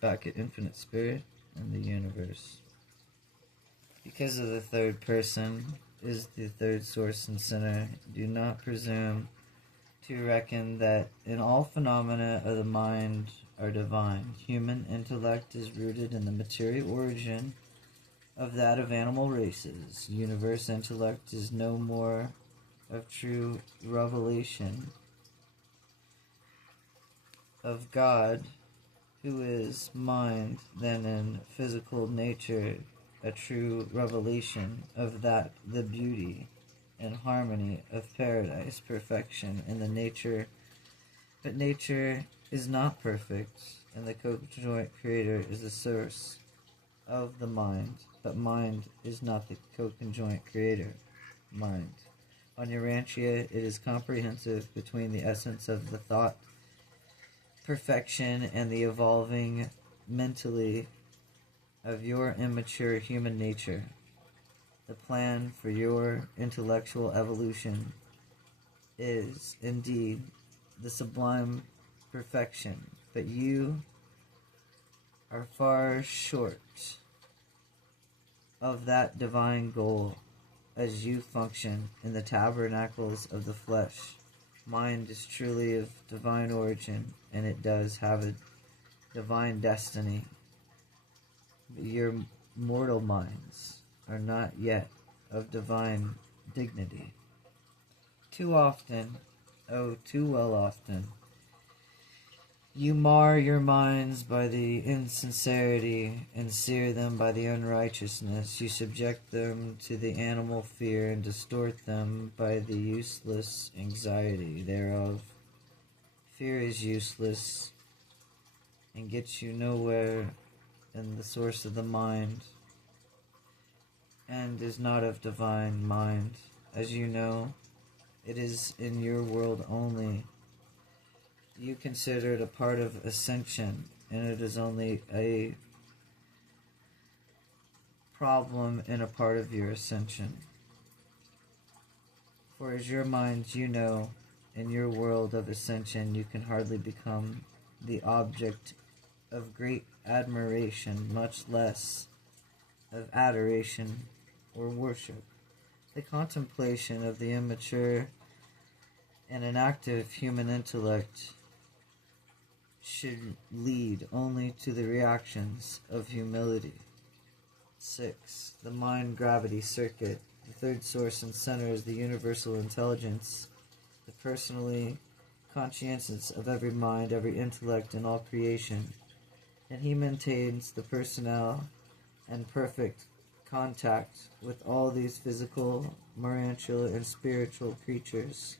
Back at infinite spirit and the universe. Because of the third person is the third source and center, do not presume to reckon that in all phenomena of the mind are divine. Human intellect is rooted in the material origin of that of animal races. Universe intellect is no more of true revelation of God, who is mind, than in physical nature a true revelation of that the beauty and harmony of paradise, perfection in the nature. But nature is not perfect, and the co-conjoint creator is the source of the mind, but mind is not the co-conjoint creator. Mind. On URANTIA, it is comprehensive between the essence of the thought perfection and the evolving mentally of your immature human nature. The plan for your intellectual evolution is, indeed, the sublime perfection, but you are far short of that divine goal as you function in the tabernacles of the flesh. Mind is truly of divine origin, and it does have a divine destiny. But your mortal minds are not yet of divine dignity. Too often, oh, too well often, you mar your minds by the insincerity and sear them by the unrighteousness. You subject them to the animal fear and distort them by the useless anxiety thereof. Fear is useless and gets you nowhere in the source of the mind, and is not of divine mind. As you know, it is in your world only. You consider it a part of ascension, and it is only a problem in a part of your ascension. For as your mind, you know, in your world of ascension, you can hardly become the object of great admiration, much less of adoration or worship. The contemplation of the immature and inactive human intellect should lead only to the reactions of humility. 6. The mind-gravity circuit. The third source and center is the universal intelligence, the personally conscientious of every mind, every intellect, and all creation. And he maintains the personal and perfect contact with all these physical, moral, and spiritual creatures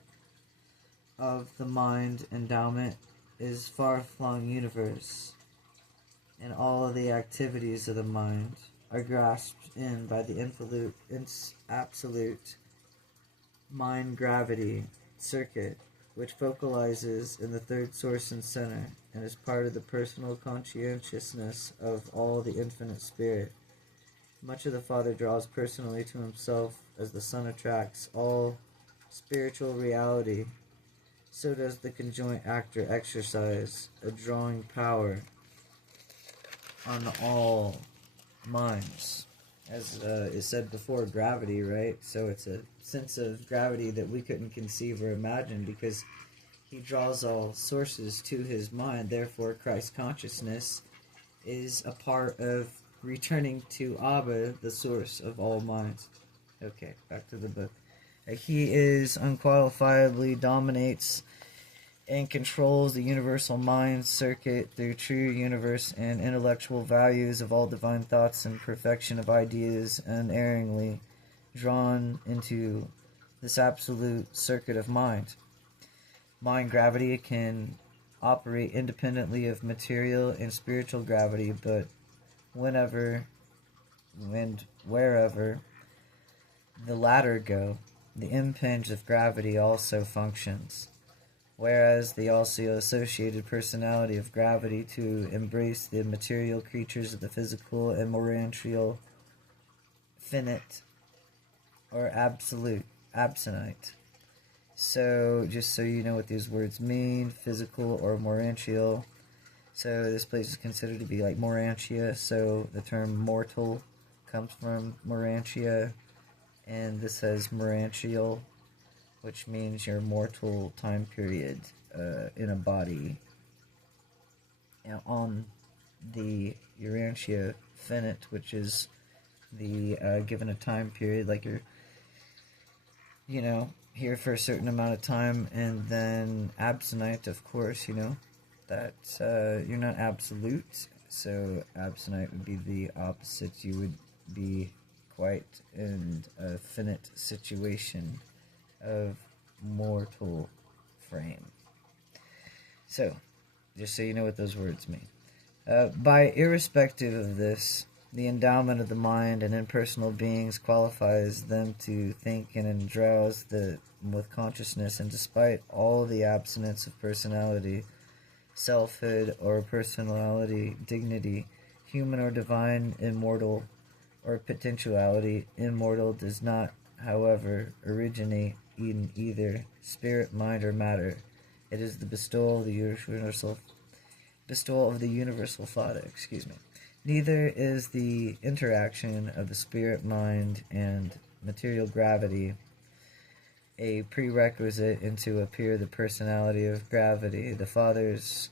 of the mind. Endowment is far-flung universe, and all of the activities of the mind are grasped in by the absolute mind-gravity circuit, which focalizes in the third source and center, and is part of the personal conscientiousness of all the infinite spirit. Much of the Father draws personally to himself as the Son attracts all spiritual reality. So does the conjoint actor exercise a drawing power on all minds. As is said before, gravity, right? So it's a sense of gravity that we couldn't conceive or imagine, because he draws all sources to his mind. Therefore, Christ consciousness is a part of returning to Abba, the source of all minds. Okay, back to the book. He is unqualifiably dominates and controls the universal mind circuit through true universe and intellectual values of all divine thoughts and perfection of ideas, unerringly drawn into this absolute circuit of mind. Mind gravity can operate independently of material and spiritual gravity, but whenever and wherever the latter go, the impinge of gravity also functions, whereas the also associated personality of gravity to embrace the material creatures of the physical and moral finite or absolute, abstinent. So, just so you know what these words mean, physical or moral So this place is considered to be like URANTIA, so the term mortal comes from URANTIA, and this says URANTIal, which means your mortal time period in a body. And on the URANTIA finite, which is the given a time period, like you're, here for a certain amount of time, and then abstinent, of course, that you're not absolute, so abstinent would be the opposite. You would be quite in a finite situation of mortal frame. So, just so you know what those words mean. By irrespective of this, the endowment of the mind and impersonal beings qualifies them to think and endows with consciousness, and despite all the abstinence of personality, selfhood, or personality, dignity, human or divine, immortal, or potentiality, immortal, does not, however, originate in either spirit, mind, or matter. It is the bestowal of the universal Father. Neither is the interaction of the spirit, mind, and material gravity a prerequisite into appear the personality of gravity. The Father's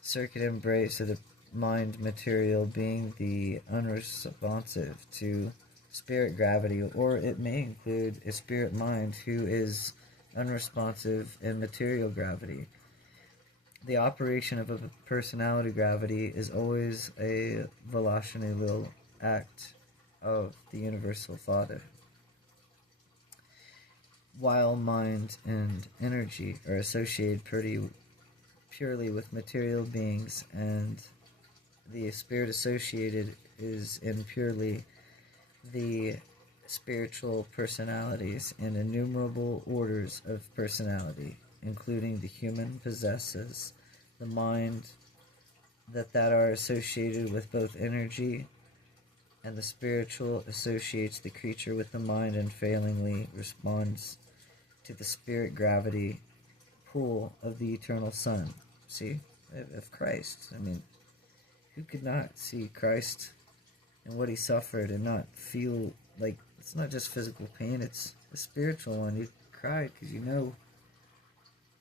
circuit embrace of the mind material being the unresponsive to spirit gravity, or it may include a spirit mind who is unresponsive in material gravity. The operation of a personality gravity is always a volitional act of the universal Father, while mind and energy are associated pretty purely with material beings, and the spirit associated is in purely the spiritual personalities and innumerable orders of personality, including the human possesses the mind that are associated with both energy, and the spiritual associates the creature with the mind and failingly responds to the spirit gravity pull of the eternal Son. See, of Christ. Who could not see Christ and what he suffered and not feel like it's not just physical pain, it's a spiritual one. You cry because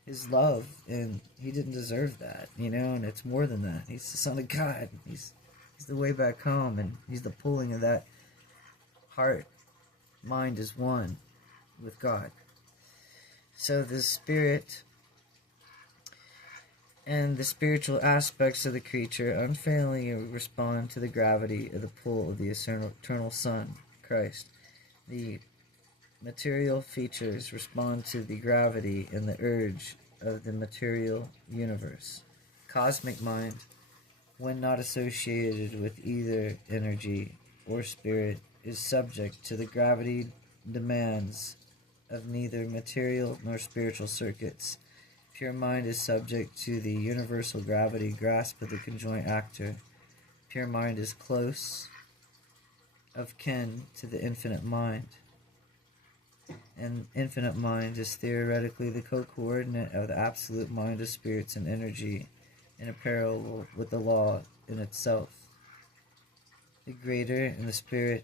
his love, and he didn't deserve that, and it's more than that. He's the Son of God. He's the way back home, and he's the pulling of that heart. Mind is one with God. So the spirit and the spiritual aspects of the creature unfailingly respond to the gravity of the pull of the eternal Son, Christ. The material features respond to the gravity and the urge of the material universe. Cosmic mind, when not associated with either energy or spirit, is subject to the gravity demands of neither material nor spiritual circuits. Pure mind is subject to the universal gravity grasp of the conjoint actor. Pure mind is close of kin to the infinite mind, and infinite mind is theoretically the co-coordinate of the absolute mind of spirits and energy, in a parallel with the law in itself. The greater in the spirit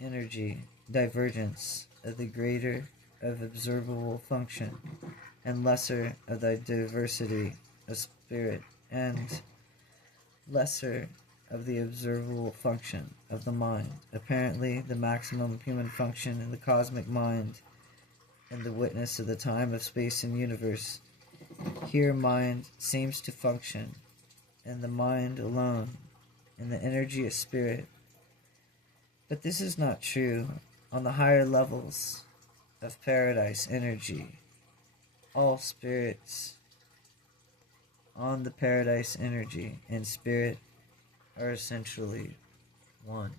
energy divergence of the greater of observable function, and lesser of the diversity of spirit, and lesser of the observable function of the mind. Apparently, the maximum human function in the cosmic mind and the witness of the time of space and universe. Here mind seems to function, and the mind alone, in the energy of spirit. But this is not true on the higher levels of paradise energy. All spirits on the paradise energy and spirit are essentially one.